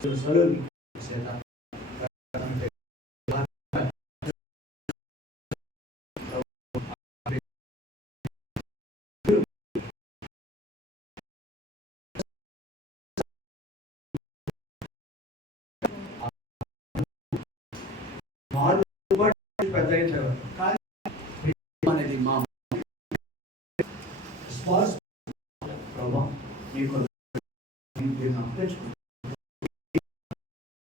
saloon వాళ్ళు కూడా పెద్ద అయిపోయారు కానీ అనేది మా స్పాస్ ప్రభా మీకు